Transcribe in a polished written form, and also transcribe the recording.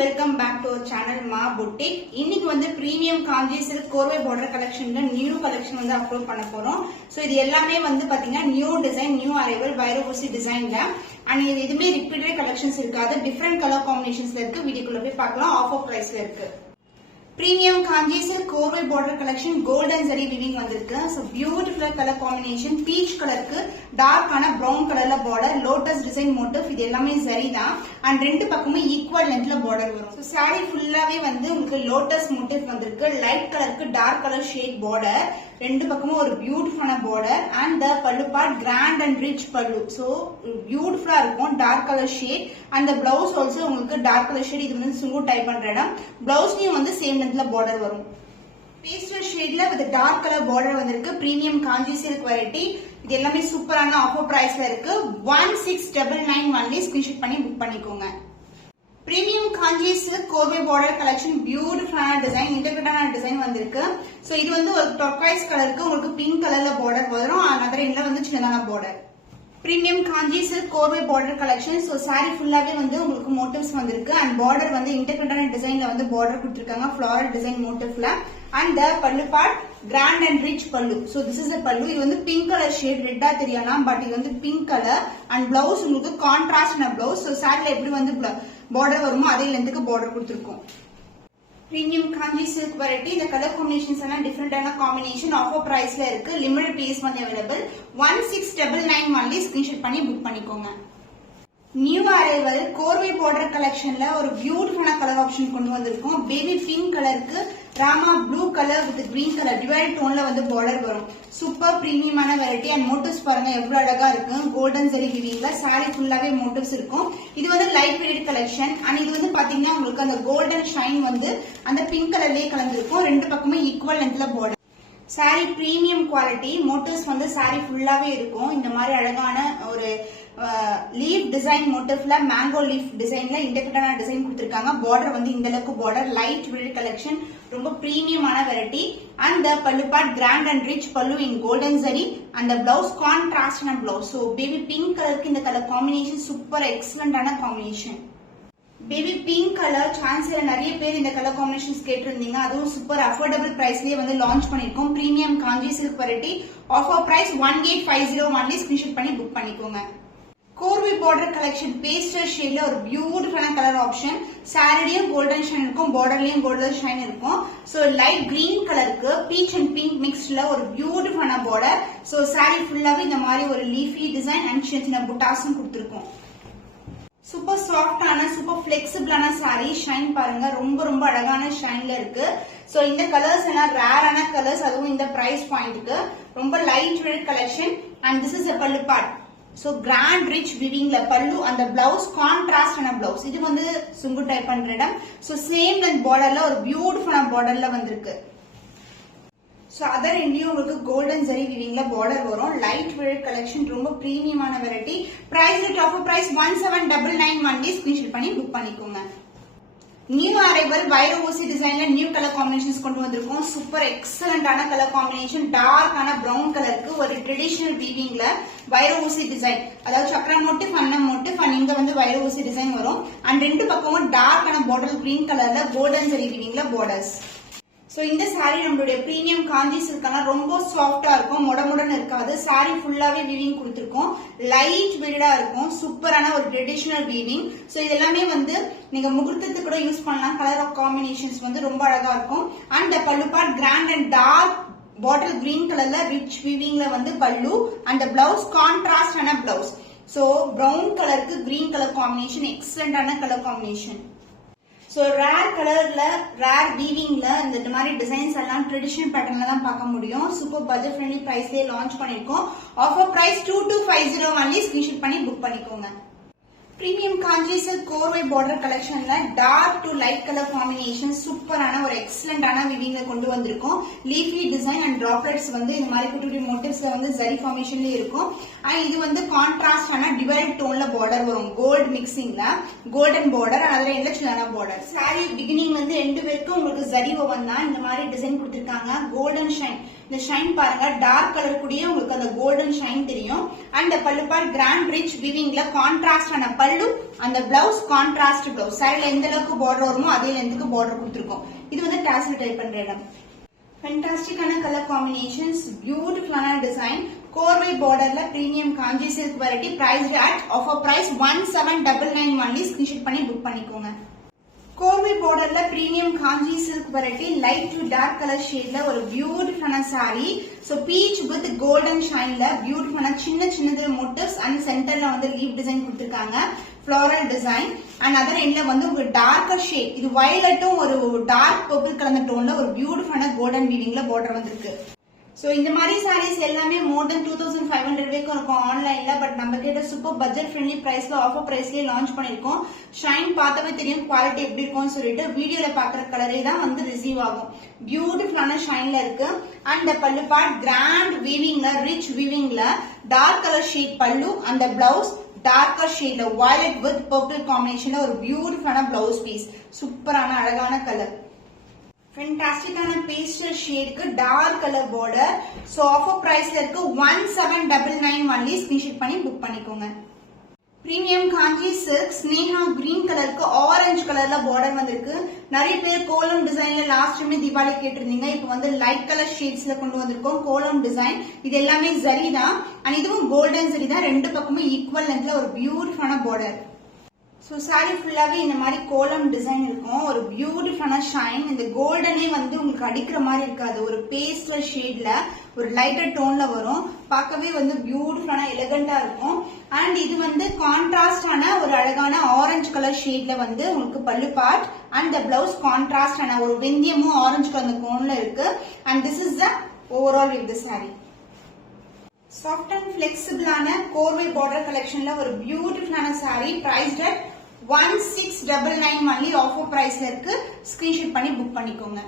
Welcome back to our channel Maa boutique. இன்னைக்கு வந்து premium Kanchi silk கோர்வை பார்டர் கலெக்ஷன்ல நியூ கலெக்ஷன் வந்து அப்லோட் பண்ண போறோம். சோ இது எல்லாமே வந்து பாத்தீங்கன்னா நியூ டிசைன், நியூ அரைவல், வைரோசி டிசைன்ல. அண்ட் இது எதுவுமே ரிப்பீட்டட் கலெக்ஷன்ஸ் இருக்காது, டிஃபரெண்ட் கலர் காம்பினேஷன்ஸ்ல இருக்கு. வீடியோக்குள்ள போய் பார்க்கலாம். ஆஃபர் பிரைஸ்ல இருக்கு. பிரீமியம் காஞ்சி சில்க் கோர்வை border collection golden zari weaving வந்திருக்கு. So beautiful colour combination, peach கலருக்கு டார்க்கான பிரவுன் கலர்ல பார்டர், லோட்டஸ் டிசைன் மோட்டிவ், இது எல்லாமே ஜரி தான். அண்ட் ரெண்டு பக்கமும் ஈக்குவல் லென்த்ல பார்டர் வரும். சோ சாரி ஃபுல்லாவே வந்து உங்களுக்கு லோட்டஸ் மோட்டிவ் வந்திருக்கு. லைட் கலருக்கு டார்க் கலர் ஷேட் பார்டர், ரெண்டு பக்கமும் ஒரு பியூட்டிஃபுல்லான border. And the pallu part grand and rich pallu. So பியூட்டிஃபுல்லா இருக்கும், டார்க் கலர் ஷேட். அந்த பிளவுஸ் ஆல்சோ உங்களுக்கு டார்க் கலர் ஷேட். இது வந்து சுங்கு டைப் பண்ற இடம். பிளவுஸ்லயும் வந்து சேம் லென்த்ல பார்டர் வரும். பேஸ்டல் ஷேட்ல வித் டார்க் கலர் பார்டர் வந்திருக்கு. Premium Kanchi silk variety. இது எல்லாமே சூப்பரான ஆஃபர் பிரைஸ்ல இருக்கு. 1699 ஒன்லி. ஸ்கிரீன்ஷாட் பண்ணி புக் பண்ணிக்கோங்க. பிரீமியம் காஞ்சி சில்க் கோர்வை பார்டர் கலெக்ஷன் பியூட்டிஃபுல்லான டிசைன், இன்டர்பிரேட்டான டிசைன் வந்திருக்கு. சோ இது வந்து ஒரு டர்க்வைஸ் கலருக்கு உங்களுக்கு பிங்க் கலர்ல பார்டர் வரும். அதர் எண்ட்ல வந்து சின்னதான பார்டர். பிரீமியம் காஞ்சி சில்க் கோர்வை பார்டர் கலெக்ஷன். சோ சாரி ஃபுல்லாவே வந்து உங்களுக்கு மோட்டிவ்ஸ் வந்திருக்கு. அண்ட் பார்டர் வந்து இன்டர்பிரேட்டான டிசைன்ல வந்து பார்டர் கொடுத்திருக்காங்க, floral design மோட்டிவ்ல. And the pallu part grand and rich pallu. So this is a பல்லு. இது வந்து பிங்க் கலர் ஷேட், ரெட்டா தெரியலாம், பட் இது வந்து பிங்க் கலர். அண்ட் பிளவுஸ் உங்களுக்கு கான்ட்ராஸ்டான பிளவுஸ். சோ சாரில எப்படி வந்து பார்டர் வருமோ அதே லென்த்துக்கு பார்டர் கொடுத்திருக்கோம். Premium Kanchi silk variety. இந்த கலர் காம்பினேஷன்ஸ் எல்லாம் டிஃபரெண்டான காம்பினேஷன். ஆஃபர் பிரைஸ்ல இருக்கு. லிமிடெட் பீஸ் வந்து அவைலபிள். 1699 ஒன்லி. ஸ்கிரீன்ஷாட் பண்ணி புக் பண்ணிக்கோங்க. நியூ அரைவல் கோர்வை பார்டர் கலெக்ஷன்ல ஒரு பியூட்டிஃபுல்லான கலர் ஆப்ஷன் கொண்டு வந்திருக்கோம். பேபி பிங்க் கலருக்கு Rama blue colour with green colour divide டோன்ல வந்து பார்டர் வரும். சூப்பர் பிரீமியமான வெரைட்டி. அண்ட் மோட்டிவ்ஸ் பாருங்க எவ்வளவு அழகா இருக்கு. கோல்டன் ஜரி வீவிங்ல சாரி ஃபுல்லாவே மோட்டிவ்ஸ் இருக்கும். இது வந்து லைட் வெயிட் கலெக்ஷன். அண்ட் இது வந்து பாத்தீங்கன்னா உங்களுக்கு அந்த கோல்டன் ஷைன் வந்து அந்த பிங்க் கலர்லயே கலந்துருக்கும். ரெண்டு பக்கமே ஈக்குவல் லென்த்ல border. Sari premium quality. Motifs வந்து சாரி ஃபுல்லாவே இருக்கும். இந்த மாதிரி அழகான ஒரு லீஃப் டிசைன் மோட்டிவ்ல, மேங்கோ லீஃப் டிசைன்ல இன்டர்பிரேட்டான டிசைன் கொடுத்திருக்காங்க. பார்டர் வந்து இந்த அளவுக்கு பார்டர். லைட் வெயிட் கலெக்ஷன், ரொம்ப பிரீமியமான variety. And pallu part grand and rich pallu in golden zari. அந்த பிளவுஸ் கான்ட்ராஸ்டான பிளவுஸ். சோ பேபி பிங்க் கலருக்கு இந்த கலர் காம்பினேஷன் சூப்பர் எக்ஸலண்டான காம்பினேஷன். பேபி பிங்க் கலர் சான்ஸ்ல நிறைய பேர் இந்த கலர் காம்பினேஷன்ஸ் கேட்டிருந்தீங்க. அதுவும் சூப்பர் அஃபோர்டபிள் பிரைஸ்லயே வந்து லான்ச் பண்ணிருக்கோம். Premium Kanchi silk variety. Offer price 1850 only. Screenshot பண்ணி புக் பண்ணிக்கோங்க. கோர்வை பார்டர் கலெக்ஷன் பேஸ்டல் ஷேட்ல ஒரு பியூட்டிஃபுல்லான கலர் ஆப்ஷன். சாரிலையும் கோல்டன் ஷைன் இருக்கும், பார்டர்லயும் கோல்டன் ஷைன் இருக்கும். சோ லைட் கிரீன் கலருக்கு பீச் அண்ட் பிங்க் மிக்ஸ்ட்ல ஒரு பியூட்டிஃபுல்லான பார்டர். சோ சாரி ஃபுல்லாவே இந்த மாதிரி ஒரு லீஃபி டிசைன் அண்ட் சின்ன சின்ன புட்டாஸும் கொடுத்திருக்கோம். சூப்பர் சாஃப்டான சூப்பர் பிளெக்சிபிளான சாரி. ஷைன் பாருங்க, ரொம்ப ரொம்ப அழகான ஷைன்ல இருக்கு. சோ இந்த கலர்ஸ் எல்லாம் ரேரான கலர்ஸ், அதுவும் இந்த பிரைஸ் பாயிண்ட்க்கு. ரொம்ப light weight collection. And this is a பல்லு பார்ட். சோ கிராண்ட் ரிச் விவிங்ல பல்லு. அந்த பிளவுஸ் கான்ட்ராஸ்டான பிளவுஸ். இது வந்து சுங்கு டைப் பண்ற இடம். சோ சேம் லென்த் பார்டர்ல ஒரு பியூட்டிஃபுல்லான பார்டர்ல வந்திருக்கு. சோ அதர் எண்ட்லயும் உங்களுக்கு கோல்டன் ஜரி விவிங்ல பார்டர் வரும். லைட் வெயிட் கலெக்ஷன், ரொம்ப பிரீமியமான variety. Price rate offer price 1799 only. Screenshot பண்ணி புக் பண்ணிக்கோங்க. நியூ அரைவல் வைரோசி டிசைன்ல நியூ கலர் காம்பினேஷன்ஸ் கொண்டு வந்திருக்கோம். சூப்பர் எக்ஸலண்டான கலர் காம்பினேஷன். டார்க்கான பிரவுன் கலருக்கு ஒரு ட்ரெடிஷனல் வீவிங்ல வைரோசி டிசைன், அதாவது சக்கர மோட்டிவ், அன்னம் மோட்டிவ். அண்ட் இங்க வந்து வைரோசி டிசைன் வரும். அண்ட் ரெண்டு பக்கமும் டார்க்கான பார்டர் கிரீன் கலர்ல கோல்டன் ஜரி வீவிங்ல பார்டர்ஸ். சோ இந்த சாரி நம்மளுடைய பிரீமியம் காஞ்சி சில்கான ரொம்ப சாஃப்டா இருக்கும், முடமுடன் இருக்காது. சாரி ஃபுல்லாவே வீவிங் கொடுத்திருக்கோம். லைட் வெயிட்டா இருக்கும். சூப்பரான ஒரு ட்ரெடிஷனல் வீவிங். சோ இது எல்லாமே வந்து நீங்க முகூர்த்தத்துக்கு கூட யூஸ் பண்ணலாம். கலர் காம்பினேஷன்ஸ் வந்து ரொம்ப அழகா இருக்கும். And pallu part grand and dark bottle green கலர்ல ரிச் வீவிங்ல வந்து பல்லு. அண்ட் பிளவுஸ் கான்ட்ராஸ்டான பிளவுஸ். சோ பிரவுன் கலருக்கு கிரீன் கலர் காம்பினேஷன், எக்ஸலண்டான கலர் காம்பினேஷன். சோ ரேர் கலர்ல ரேர் வீவிங்ல இந்த மாதிரி டிசைன்ஸ் எல்லாம் ட்ரெடிஷனல் பேட்டர்ன்ல தான் பார்க்க முடியும். சூப்பர் பட்ஜெட் ஃப்ரெண்ட்லி பிரைஸ்லயே லான்ச் பண்ணிருக்கோம். Offer price 2250 only. ஸ்கிரீன்ஷாட் பண்ணி புக் பண்ணிக்கோங்க. பிரீமியம் காஞ்சி சில்க் கோர்வை பார்டர் கலெக்ஷன்ல dark to light colour combination சூப்பரான ஒரு எக்ஸலண்டான வீவிங்ல கொண்டு வந்திருக்கோம். லீஃபி டிசைன் அண்ட் டிராப்லெட்ஸ் வந்து இந்த மாதிரி குட்டி குட்டி மோட்டிவ்ஸ்ல வந்து ஜரி ஃபார்மேஷன்ல இருக்கும். அண்ட் இது வந்து கான்ட்ராஸ்டான டிவைட் டோன்ல பார்டர் வரும். கோல்ட் மிக்சிங்ல கோல்டன் பார்டர், அதுல எந்த சின்ன பார்டர். சாரி பிகினிங் வந்து எண்டு வரைக்கும் உங்களுக்கு ஜரி ஓவன் தான் இந்த மாதிரி டிசைன் கொடுத்திருக்காங்க. கோல்டன் ஷைன் இந்த ஷைன் பாருங்க, டார்க் கலர் கூடயே உங்களுக்கு அந்த கோல்டன் ஷைன் தெரியும். And pallu part grand rich வீவிங்ல contrast ஆன பல்லு, அந்த பிளவுஸ் கான்ட்ராஸ்ட் பிளவுஸ். சைடுல எந்த அளவுக்கு பார்டர் வருமோ அதே லென்த்துக்கு பார்டர் கொடுத்துருக்கோம். இது வந்து டாசல் டைப் பண்ற இடம். ஃபென்டாஸ்டிக்கான கலர் காம்பினேஷன்ஸ், பியூட்டிஃபுல்லான டிசைன், கோர்வை பார்டர்ல premium Kanchi silk variety. Price at offer price 1799 only. Screenshot பண்ணி புக் பண்ணிக்கோங்க. கோர்வை பார்டர்ல premium Kanchi silk variety, light to dark colour ஷேட்ல ஒரு பியூட்டிஃபுல்லான sari. So peach with golden ஷைன்ல பியூட்டிஃபுல்லான சின்ன சின்னது மோட்டிவ்ஸ் அண்ட் சென்டர்ல வந்து லீவ் டிசைன் கொடுத்திருக்காங்க. ஃபிளோரல் டிசைன் அண்ட் அதர் எண்ட்ல வந்து ஒரு டார்க்கர் ஷேட், இது வயலட்டும் ஒரு டார்க் பர்பிள் கலந்த டோன்ல ஒரு பியூட்டிஃபுல்லான கோல்டன் வீவிங்ல பார்டர் வந்திருக்கு. சோ இந்த மாதிரி சாரீஸ் எல்லாமே மோர் தென் 2500 வரைக்கும் இருக்கும் ஆன்லைன்ல. பட் நம்ம கிட்ட சூப்பர் பட்ஜெட் ஃப்ரெண்ட்லி பிரைஸ்ல ஆஃபர் பிரைஸ்லயே லான்ச் பண்ணிருக்கோம். ஷைன் பார்த்தாவே தெரியும் குவாலிட்டி எப்படி இருக்கும்னு சொல்லிட்டு. வீடியோல பாக்குற கலரே தான் வந்து ரிசீவ் ஆகும். பியூட்டிஃபுல்லான ஷைன்ல இருக்கு. அண்ட் பல்லு பார்ட் கிராண்ட் வீவிங்ல, ரிச் வீவிங்ல டார்க் கலர் ஷேட் பல்லு, அந்த பிளவுஸ் டார்க்கர் ஷேட்ல வயலட் வித் பர்பிள் காம்பினேஷன்ல ஒரு பியூட்டிஃபுல்லான பிளவுஸ் பீஸ். சூப்பரான அழகான கலர். ஃபென்டாஸ்டிக்கான பேஸ்டல் ஷேட்க்கு dark colour border. So offer பிரைஸ்ல இருக்கு 1799 ஒன்லி. ஸ்கிரீன்ஷாட் பண்ணி புக் பண்ணிக்கோங்க. Premium Kanchi silk Sneha green கலருக்கு ஆரஞ்சு கலர்ல பார்டர் வந்திருக்கு. நிறைய பேர் கோலம் டிசைன்ல லாஸ்ட் டைமே தீபாவளி கேட்டிருந்தீங்க. இப்போ வந்து லைட் கலர் ஷேட்ஸ்ல கொண்டு வந்திருக்கோம் கோலம் டிசைன். இது எல்லாமே ஜரி தான் அண்ட் இதுவும் கோல்டன் ஜரி தான். ரெண்டு பக்கமும் ஈக்குவல் லென்த்ல ஒரு பியூட்டிஃபுல்லான பார்டர். சோ சாரி ஃபுல்லாவே இந்த மாதிரி கோலம் டிசைன் இருக்கும். ஒரு பியூட்டிஃபுல்லான ஷைன். இந்த கோல்டனே வந்து உங்களுக்கு அடிக்கிற மாதிரி இருக்காது. ஒரு பேஸ்டல் ஷேட்ல ஒரு லைட்டர் டோன்ல வரும். பார்க்கவே வந்து பியூட்டிஃபுல்லான எலிகண்டா இருக்கும். அண்ட் இது வந்து கான்ட்ராஸ்டான ஒரு அழகான ஆரஞ்சு கலர் ஷேட்ல வந்து உங்களுக்கு பல்லு பார்ட் அண்ட் பிளவுஸ் கான்ட்ராஸ்ட் ஆன ஒரு வெந்தயமும் ஆரஞ்சு கலர் கோன்ல இருக்கு. And this is the overall with the sari. Soft and பிளெக்சிபிளான கோர்வை பார்டர் கலெக்ஷன்ல ஒரு பியூட்டிஃபுல்லான sari. Price at 1699 only. Offer பிரைஸ்ல இருக்கு. ஸ்கிரீன்ஷாட் பண்ணி புக் பண்ணிக்கோங்க.